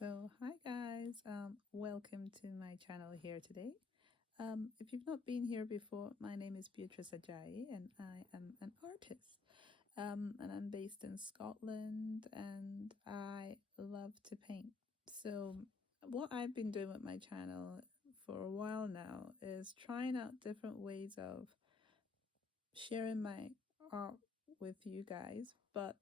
So hi guys, welcome to my channel here today. If you've not been here before, my name is Beatrice Ajayi and I am an artist. And I'm based in Scotland and I love to paint. So what I've been doing with my channel for a while now is trying out different ways of sharing my art with you guys, but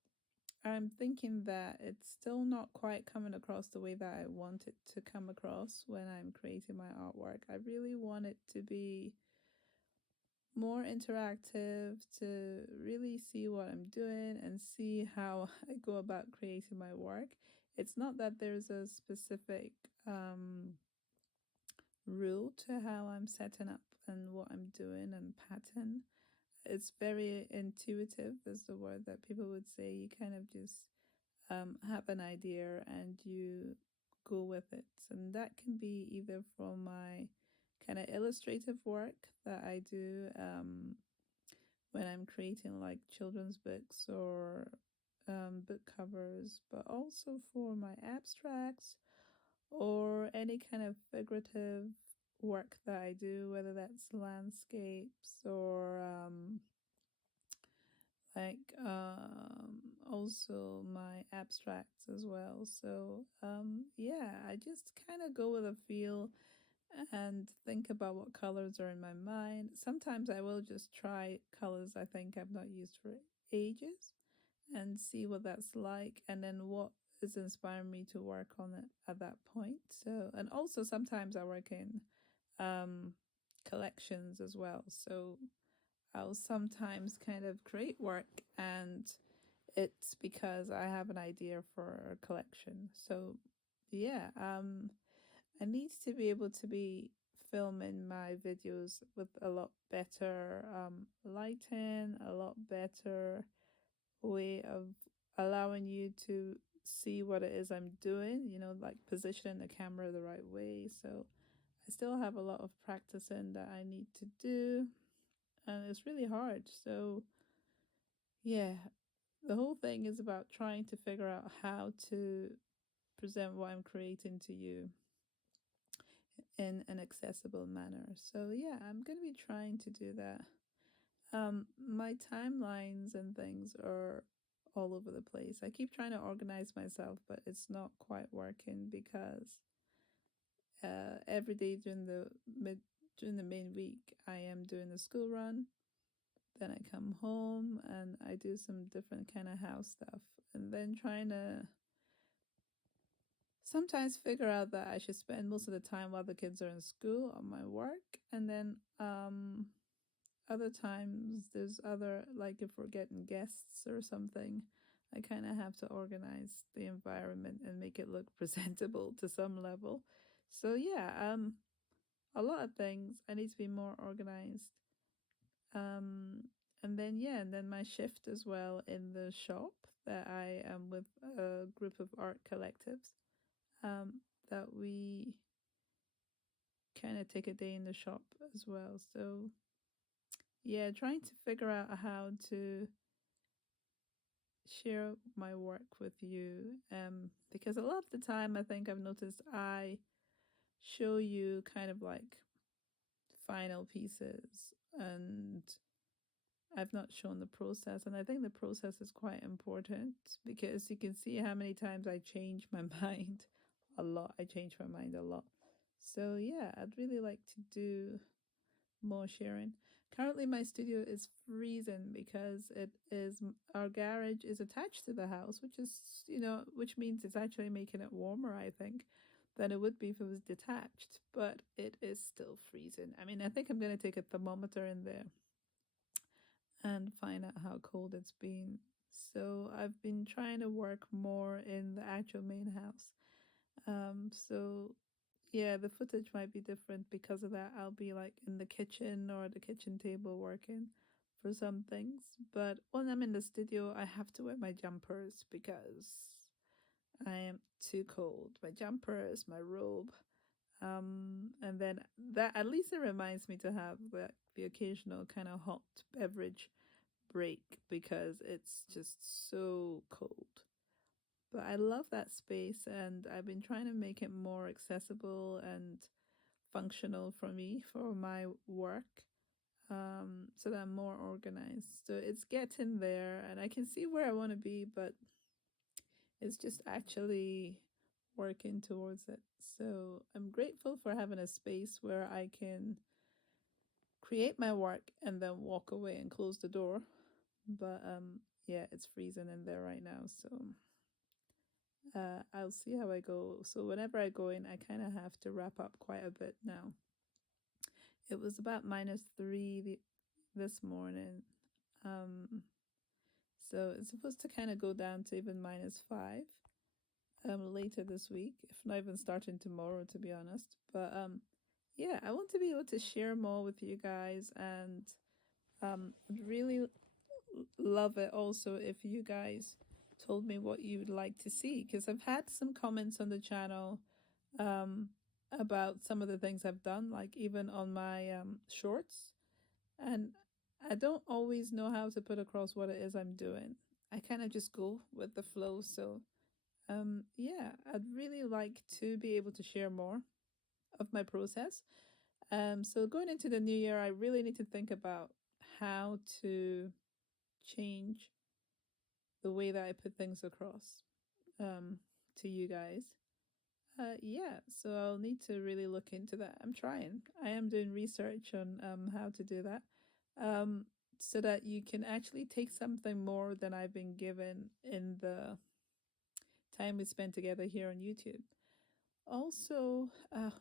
I'm thinking that it's still not quite coming across the way that I want it to come across when I'm creating my artwork. I really want it to be more interactive, to really see what I'm doing and see how I go about creating my work. It's not that there's a specific rule to how I'm setting up and what I'm doing and pattern. It's very intuitive, is the word that people would say. You kind of just have an idea and you go with it. And that can be either from my kind of illustrative work that I do when I'm creating like children's books or book covers, but also for my abstracts or any kind of figurative work that I do, whether that's landscapes or also my abstracts as well. So yeah, I just kind of go with a feel and think about what colors are in my mind. Sometimes I will just try colors I think I've not used for ages and see what that's like, and then what is inspiring me to work on it at that point. So, and also sometimes I work in collections as well. So I'll sometimes kind of create work and it's because I have an idea for a collection. So yeah, I need to be able to be filming my videos with a lot better lighting, a lot better way of allowing you to see what it is I'm doing, like positioning the camera the right way. So I still have a lot of practicing that I need to do, and it's really hard. So yeah, the whole thing is about trying to figure out how to present what I'm creating to you in an accessible manner. So yeah, I'm going to be trying to do that. My timelines and things are all over the place. I keep trying to organize myself, but it's not quite working because every day during the main week, I am doing the school run. Then I come home and I do some different kind of house stuff, and then trying to sometimes figure out that I should spend most of the time while the kids are in school on my work, and then other times there's other, like if we're getting guests or something, I kind of have to organize the environment and make it look presentable to some level. So yeah, a lot of things. I need to be more organized. And then yeah, and then my shift as well in the shop that I am with a group of art collectives, that we kind of take a day in the shop as well. So yeah, trying to figure out how to share my work with you, because a lot of the time I think I've noticed I show you kind of like final pieces and I've not shown the process, and I think the process is quite important because you can see how many times I change my mind a lot. I change my mind a lot. So yeah, I'd really like to do more sharing. Currently my studio is freezing because our garage is attached to the house, which is, which means it's actually making it warmer, I think, than it would be if it was detached, but it is still freezing. I mean, I think I'm going to take a thermometer in there and find out how cold it's been. So I've been trying to work more in the actual main house. So yeah, the footage might be different because of that. I'll be like in the kitchen or the kitchen table working for some things. But when I'm in the studio, I have to wear my jumpers because I am too cold. My jumpers, my robe. And then that, at least it reminds me to have the occasional kind of hot beverage break because it's just so cold. But I love that space, and I've been trying to make it more accessible and functional for me for my work, so that I'm more organized. So it's getting there, and I can see where I want to be, but it's just actually working towards it. So I'm grateful for having a space where I can create my work and then walk away and close the door. But yeah, it's freezing in there right now, so I'll see how I go. So whenever I go in, I kind of have to wrap up quite a bit now. It was about -3 this morning. So it's supposed to kind of go down to even -5 later this week, if not even starting tomorrow, to be honest. But yeah, I want to be able to share more with you guys, and I'd really love it also if you guys told me what you would like to see, because I've had some comments on the channel about some of the things I've done, like even on my shorts, and I don't always know how to put across what it is I'm doing. I kind of just go with the flow. So yeah, I'd really like to be able to share more of my process. So going into the new year, I really need to think about how to change the way that I put things across to you guys. Yeah, so I'll need to really look into that. I'm trying. I am doing research on how to do that, um, so that you can actually take something more than I've been given in the time we spent together here on YouTube. Also,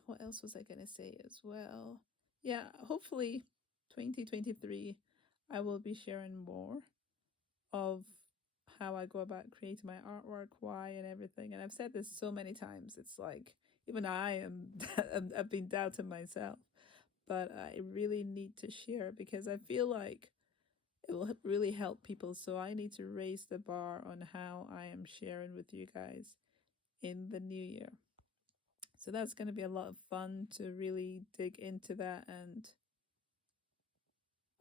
what else was I going to say as well? Yeah, hopefully 2023, I will be sharing more of how I go about creating my artwork, why, and everything. And I've said this so many times. It's like even I am I've been doubting myself, but I really need to share because I feel like it will really help people. So I need to raise the bar on how I am sharing with you guys in the new year. So that's going to be a lot of fun to really dig into that and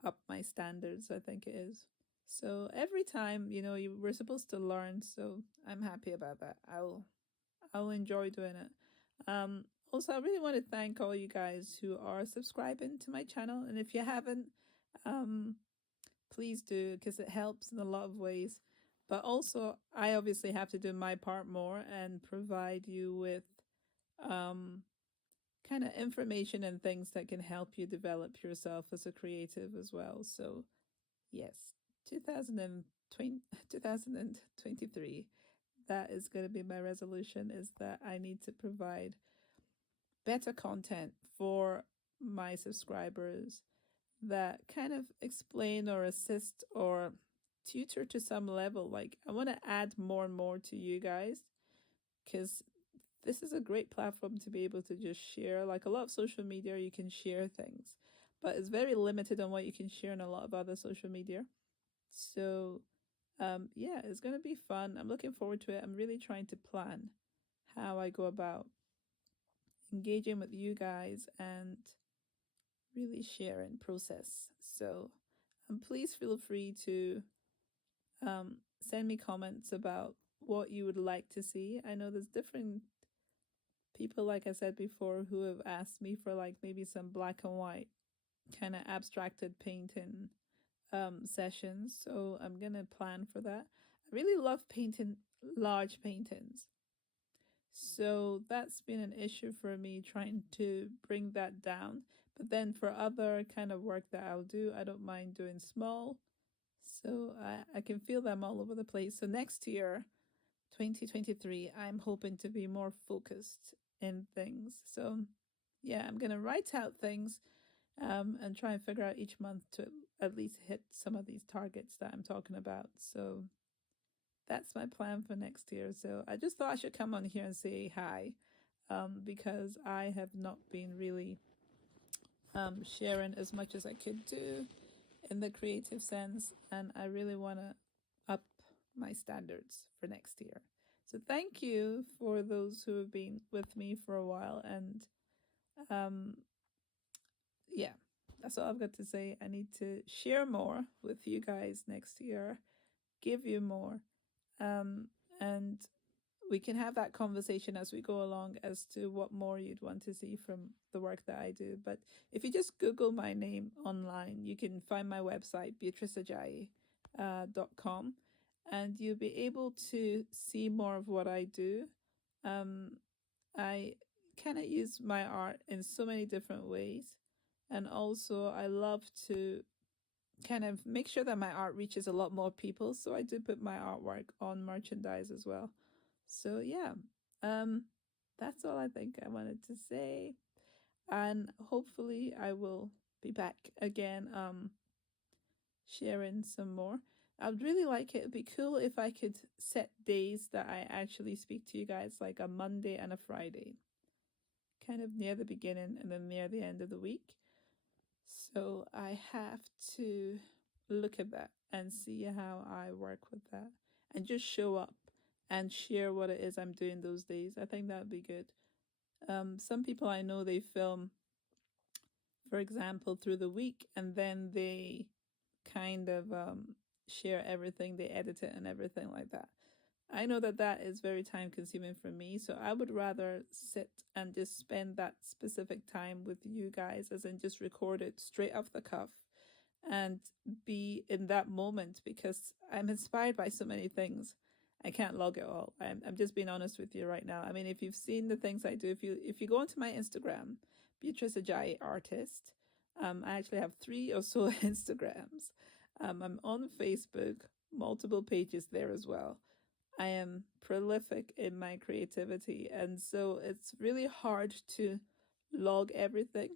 up my standards, I think it is. So every time, we're supposed to learn, so I'm happy about that. I'll enjoy doing it. Also, I really want to thank all you guys who are subscribing to my channel, and if you haven't, please do, because it helps in a lot of ways. But also, I obviously have to do my part more and provide you with kind of information and things that can help you develop yourself as a creative as well. So yes, 2023, that is going to be my resolution, is that I need to provide better content for my subscribers that kind of explain or assist or tutor to some level. Like, I want to add more and more to you guys, because this is a great platform to be able to just share. Like a lot of social media, you can share things, but it's very limited on what you can share in a lot of other social media. So yeah, it's going to be fun. I'm looking forward to it. I'm really trying to plan how I go about engaging with you guys and really sharing process. So please feel free to send me comments about what you would like to see. I know there's different people, like I said before, who have asked me for like maybe some black and white kind of abstracted painting sessions. So I'm gonna plan for that. I really love painting large paintings. So that's been an issue for me, trying to bring that down. But then for other kind of work that I'll do, I don't mind doing small. So I can feel them all over the place. So next year, 2023, I'm hoping to be more focused in things. So yeah, I'm going to write out things and try and figure out each month to at least hit some of these targets that I'm talking about. So that's my plan for next year. So I just thought I should come on here and say hi, because I have not been really sharing as much as I could do in the creative sense, and I really want to up my standards for next year. So thank you for those who have been with me for a while, and yeah, that's all I've got to say. I need to share more with you guys next year, give you more, and we can have that conversation as we go along as to what more you'd want to see from the work that I do. But if you just Google my name online, you can find my website, beatriceajayi.com, and you'll be able to see more of what I do. I kind of use my art in so many different ways. And also, I love to kind of make sure that my art reaches a lot more people. So I do put my artwork on merchandise as well. So yeah, that's all I think I wanted to say. And hopefully I will be back again, sharing some more. I'd really like it. It'd be cool if I could set days that I actually speak to you guys, like a Monday and a Friday, kind of near the beginning and then near the end of the week. So I have to look at that and see how I work with that and just show up and share what it is I'm doing those days. I think that would be good. Some people I know, they film, for example, through the week, and then they kind of share everything, they edit it and everything like that. I know that that is very time consuming for me, so I would rather sit and just spend that specific time with you guys, as in just record it straight off the cuff and be in that moment, because I'm inspired by so many things. I can't log it all. I'm just being honest with you right now. I mean, if you've seen the things I do, if you go onto my Instagram, Beatrice Ajayi Artist, I actually have 3 or so Instagrams. I'm on Facebook, multiple pages there as well. I am prolific in my creativity, and so it's really hard to log everything.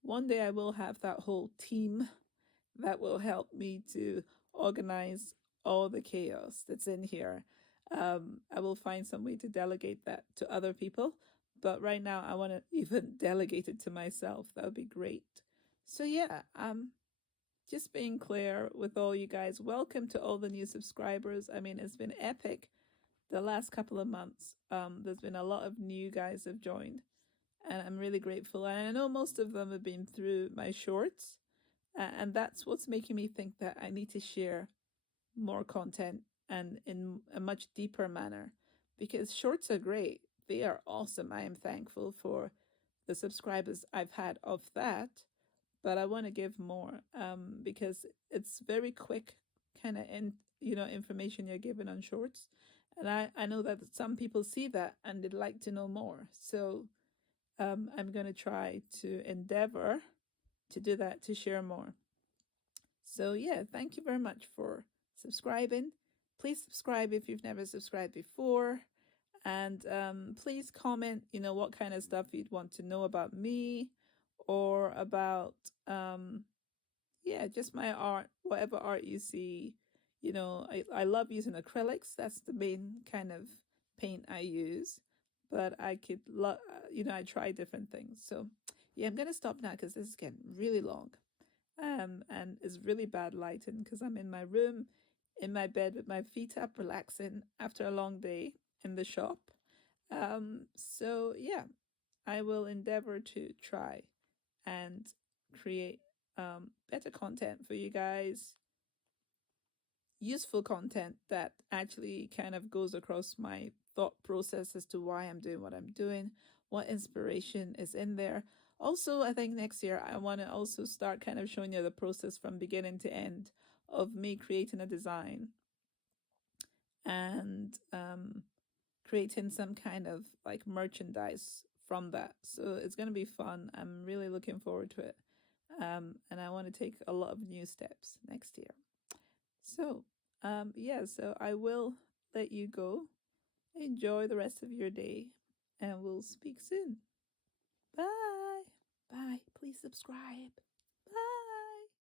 One day I will have that whole team that will help me to organize all the chaos that's in here. I will find some way to delegate that to other people, but right now I want to even delegate it to myself. That would be great. So yeah, just being clear with all you guys. Welcome to all the new subscribers. I mean, it's been epic the last couple of months. There's been a lot of new guys have joined, and I'm really grateful. And I know most of them have been through my shorts, and that's what's making me think that I need to share more content and in a much deeper manner, because shorts are great. They are awesome. I am thankful for the subscribers I've had of that, but I want to give more, because it's very quick kind of information you're given on shorts, and I know that some people see that and they'd like to know more. So I'm going to try to endeavor to do that, to share more. So yeah, thank you very much for subscribing. Please subscribe if you've never subscribed before. And please comment, what kind of stuff you'd want to know about me, or about, just my art, whatever art you see. I love using acrylics. That's the main kind of paint I use. But I could, I try different things. So yeah, I'm going to stop now because this is getting really long. And it's really bad lighting because I'm in my room, in my bed with my feet up, relaxing after a long day in the shop. So yeah, I will endeavor to try and create better content for you guys, useful content that actually kind of goes across my thought process as to why I'm doing what I'm doing, what inspiration is in there. Also, I think next year I want to also start kind of showing you the process from beginning to end of me creating a design and creating some kind of like merchandise from that. So it's going to be fun. I'm really looking forward to it. And I want to take a lot of new steps next year. So, so I will let you go. Enjoy the rest of your day, and we'll speak soon. Bye. Bye. Please subscribe.